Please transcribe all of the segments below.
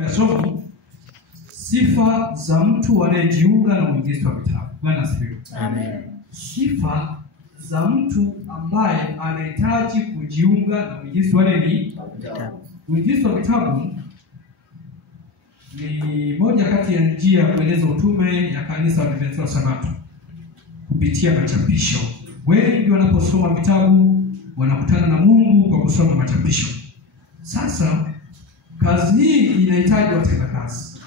Ya somo sifa za mtu anayejiunga na uinjilisti wa vitabu. Bwana asifiwe. Amen. Sifa za mtu ambaye anahitaji kujiunga na uinjilisti wa nini? Uinjilisti wa vitabu ni moja kati ya njia ya kueleza utume ya kanisa la Adventista wa Sabato kupitia machapisho. Wengi wanaposoma vitabu wanakutana na Mungu kwa kusoma machapisho. Sasa kazi hii inahitaji watendakazi.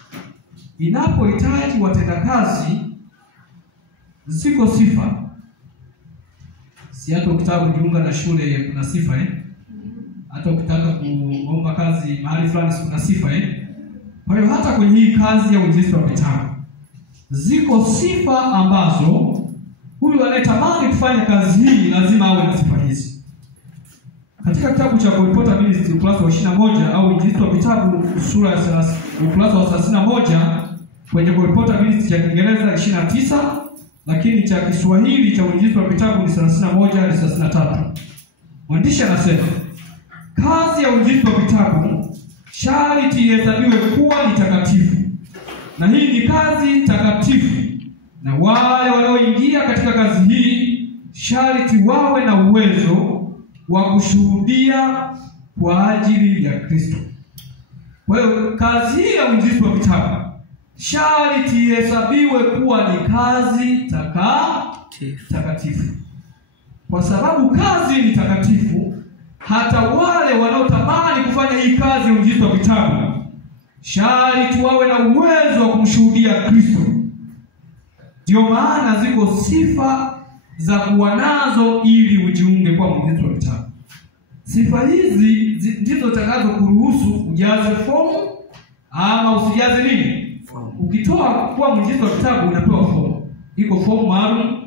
Inapohitaji watendakazi, ziko sifa. Si hata ukitaka kujiunga na shule kuna sifa hata ukitaka kuomba kazi mahali fulani kuna sifa Kwa hiyo hata kwenye hii kazi ya uinjilisti wa vitabu ziko sifa ambazo huyu anayetamani kufanya kazi hii lazima awe na sifa hizi. Katika kitabu cha Reporter Ministry ukurasa wa 21 au uinjilisti wa vitabu sura ya ukurasa wa 31 kwenye Reporter Ministry ya Kiingereza 29, lakini cha Kiswahili cha uinjilisti wa vitabu ni 31 hadi 33. Mwandishi anasema kazi ya uinjilisti wa vitabu sharti ihesabiwe kuwa ni takatifu, na hii ni kazi takatifu, na wale wanaoingia katika kazi hii sharti wawe na uwezo wa kushuhudia kwa ajili ya Kristo. Kwa hiyo kazi hii ya uinjilisti wa vitabu sharti ihesabiwe kuwa ni kazi takatifu. Kwa sababu kazi ni takatifu, hata wale wanaotamani kufanya hii kazi ya uinjilisti wa vitabu sharti wawe na uwezo wa kumshuhudia Kristo. Ndio maana ziko sifa za kuwa nazo ili ujiunge kwa mwinjilisti wa vitabu. Sifa hizi ndizo zitakazo kuruhusu ujaze fomu ama usijaze nini? Ukitoa kwa mwinjilisti wa vitabu unapewa fomu. Iko fomu maalum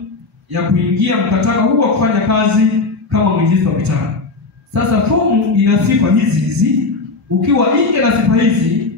ya kuingia mkataba huu wa kufanya kazi kama mwinjilisti wa vitabu. Sasa fomu ina sifa hizi. Ukiwa nje na sifa hizi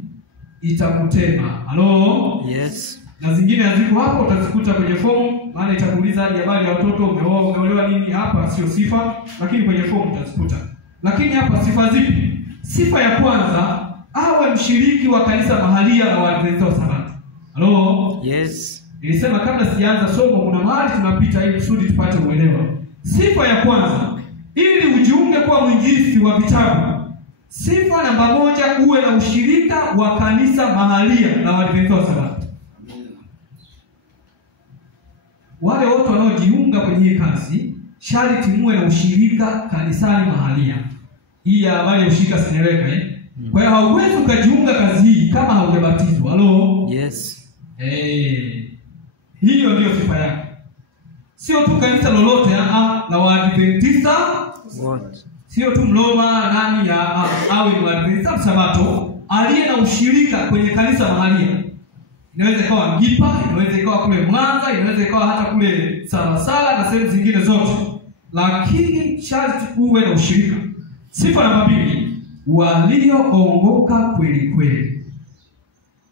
itakutema. Halo? Yes. Na zingine haziko hapo, utazikuta kwenye fomu, maana itakuuliza habari ya watoto, umeolewa nini. Hapa sio sifa, lakini kwenye fomu utazikuta. Lakini hapa sifa zipi? Sifa ya kwanza, awe mshiriki wa kanisa mahalia la Waadventista wa Sabato. Halo? Yes. Nilisema kabla sijaanza somo kuna mahali tunapita ili kusudi tupate uelewa. Sifa ya kwanza, ili ujiunge kwa mwinjilisti wa vitabu, sifa namba 1, uwe na ushirika wa kanisa mahalia la Waadventista wa Sabato. Wale wote wanaojiunga kwenye hii kazi sharti muwe na ushirika kanisani mahalia. Hii ya habari ya ushirika sinereka Kwa hiyo hauwezi ukajiunga kazi hii kama haujabatizwa. Halo? Yes. Hiyo ndio sifa yake. Sio tu kanisa lolote la Waadventista What? Sio tu Mloma nani awe ni Waadventista Sabato aliye na ushirika kwenye kanisa mahalia. Inaweza ikawa Mgipa, inaweza ikawa kule Mwanza, inaweza ikawa hata kule Salasala na sehemu zingine zote. Lakini sharti uwe na ushirika. Sifa namba 2, walioongoka kweli.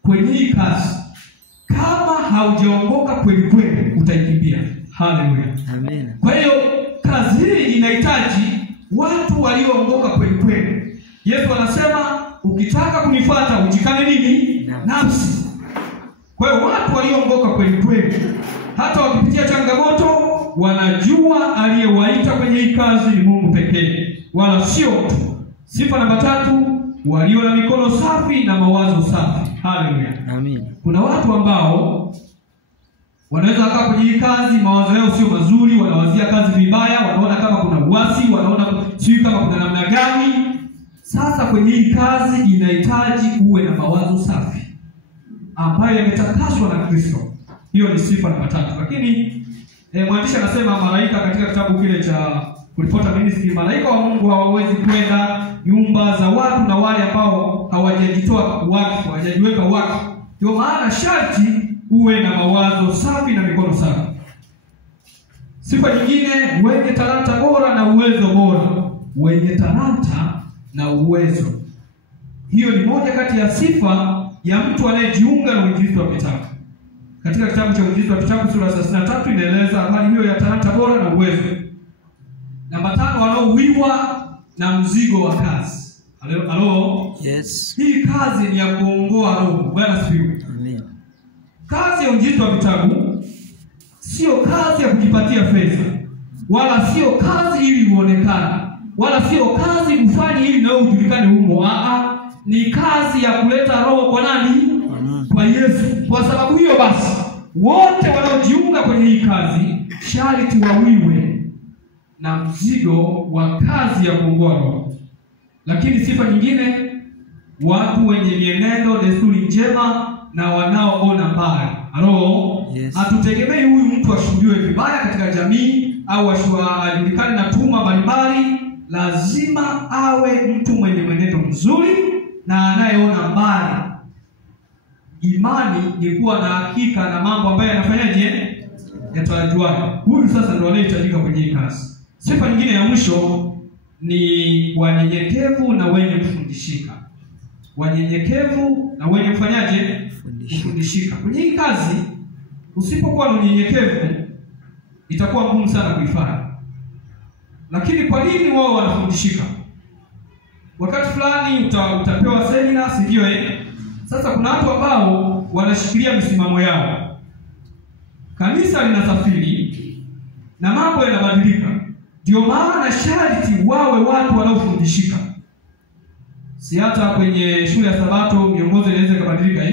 Kwenye hii kazi kama haujaongoka kweli utaikimbia. Haleluya. Amen. Kwa hiyo kazi hii inahitaji watu walioongoka kweli. Yesu anasema ukitaka kunifuata ujikane nini? Nafsi. Kwa hiyo watu walioongoka kweli hata wakipitia changamoto wanajua aliyewaita kwenye hii kazi ni Mungu pekee wala sio mtu. Sifa namba 3, walio na mikono safi na mawazo safi. Haleluya. Amen. Kuna watu ambao wanaweza kaa kwenye hii kazi mawazo yao sio mazuri, wanawazia kazi vibaya, wanaona kama kuna uasi, wanaona sio kama kuna namna gani. Sasa kwenye hii kazi inahitaji uwe na mawazo safi ambayo yametakaswa na Kristo. Hiyo ni sifa namba 3. Lakini mwandishi anasema malaika katika kitabu kile cha Reporter Ministry, malaika wa Mungu hawawezi kwenda nyumba za watu na wale ambao hawajajitoa wakfu, hawajajiweka wakfu. Ndio maana sharti uwe na mawazo safi na mikono safi. Sifa nyingine, wenye talanta bora na uwezo bora. Wenye talanta na uwezo. Hiyo ni moja kati ya sifa ya mtu anayejiunga na uinjilisti wa vitabu. Katika kitabu cha uinjilisti wa vitabu sura ya 33 inaeleza habari hiyo ya talanta bora na uwezo. Namba 5, wanaowiwa na mzigo wa kazi. Halo? Yes. Hii kazi ni ya kuongoa roho. Bwana sifiwe. Amen. Kazi ya uinjilisti wa vitabu sio kazi ya kujipatia fedha, wala sio kazi ili uonekane, wala sio kazi kufanya ili nawe ujulikane humo. Ni kazi ya kuleta roho kwa nani? Kwa Yesu. Kwa sababu hiyo basi, wote wanaojiunga kwenye hii kazi sharti wawiwe na mzigo wa kazi ya kuongoa roho. Lakini sifa nyingine, watu wenye mienendo, desturi njema na wanaoona mbali. Yes. Hatutegemei huyu mtu ashuhudiwe vibaya katika jamii au ajulikane na tuma mbalimbali. Lazima awe mtu mwenye mwenendo mzuri na anayeona mbali. Imani ni kuwa na hakika na mambo ambayo yanafanyaje? Yatarajiwayo. Huyu sasa ndio anayehitajika kwenye hii kazi. Sifa nyingine ya mwisho ni wanyenyekevu na wenye kufundishika. Wanyenyekevu na wenye kufanyaje? Kufundishika. Kwenye hii kazi usipokuwa na unyenyekevu itakuwa ngumu sana kuifanya. Lakini kwa nini wao wanafundishika? Wakati fulani utapewa semina, si ndio? Sasa kuna watu ambao wanashikilia misimamo yao. Kanisa linasafiri na mambo yanabadilika. Ndio maana sharti wawe watu wanaofundishika. Si hata kwenye shule ya Sabato miongozo inaweza kubadilika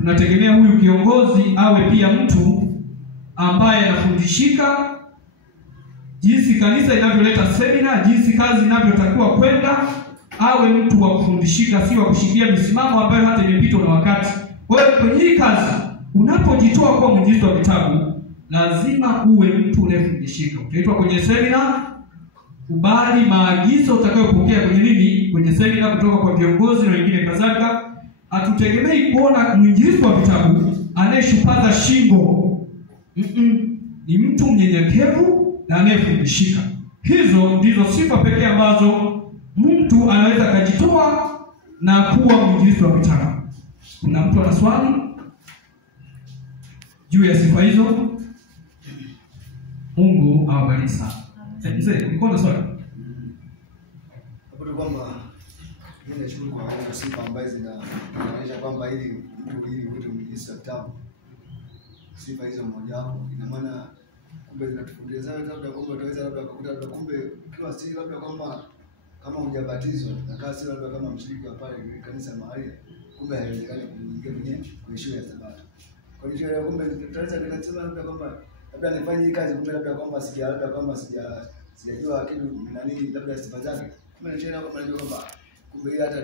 Tunategemea huyu kiongozi awe pia mtu ambaye anafundishika jinsi kanisa inavyoleta semina, jinsi kazi inavyotakiwa kwenda, awe mtu wa kufundishika, si wa kushikilia misimamo ambayo hata imepitwa na wakati. Kwa hiyo kwenye hii kazi unapojitoa kwa mwinjilisti wa vitabu, lazima uwe mtu unayefundishika. Utaitwa kwenye semina, kubali maagizo utakayopokea kwenye nini? Kwenye semina kutoka kwa viongozi na wengine kadhalika. Hatutegemei kuona mwinjilisti wa vitabu anayeshupaza shingo. Ni mtu mnyenyekevu na anayefundishika. Hizo ndizo sifa pekee ambazo mtu anaweza kujitoa na kuwa mwinjilisti wa vitabu. Kuna mtu ana swali juu ya sifa hizo? Mungu awabariki sana. Mzee, niko na swali. Hapo kwamba mimi nashukuru kwa hizo sifa ambazo zinaonyesha kwamba ili mtu mwinjilisti wa vitabu, sifa hizo mmoja wapo. Ina maana kumbe zinatufundisha labda kwamba utaweza labda kukuta labda kumbe kila siku labda kwamba kama hujabatizwa na kasi labda kama mshiriki wa pale kanisa mahali, kumbe haiwezekani kuingia kwenye shule ya Sabato. Kwa hiyo kumbe tutaweza kusema labda kwamba labda nifanye hii kazi kumbe labda kwamba sijajua kitu nani labda sifa zake. Kumbe nishaona kwamba kumbe hata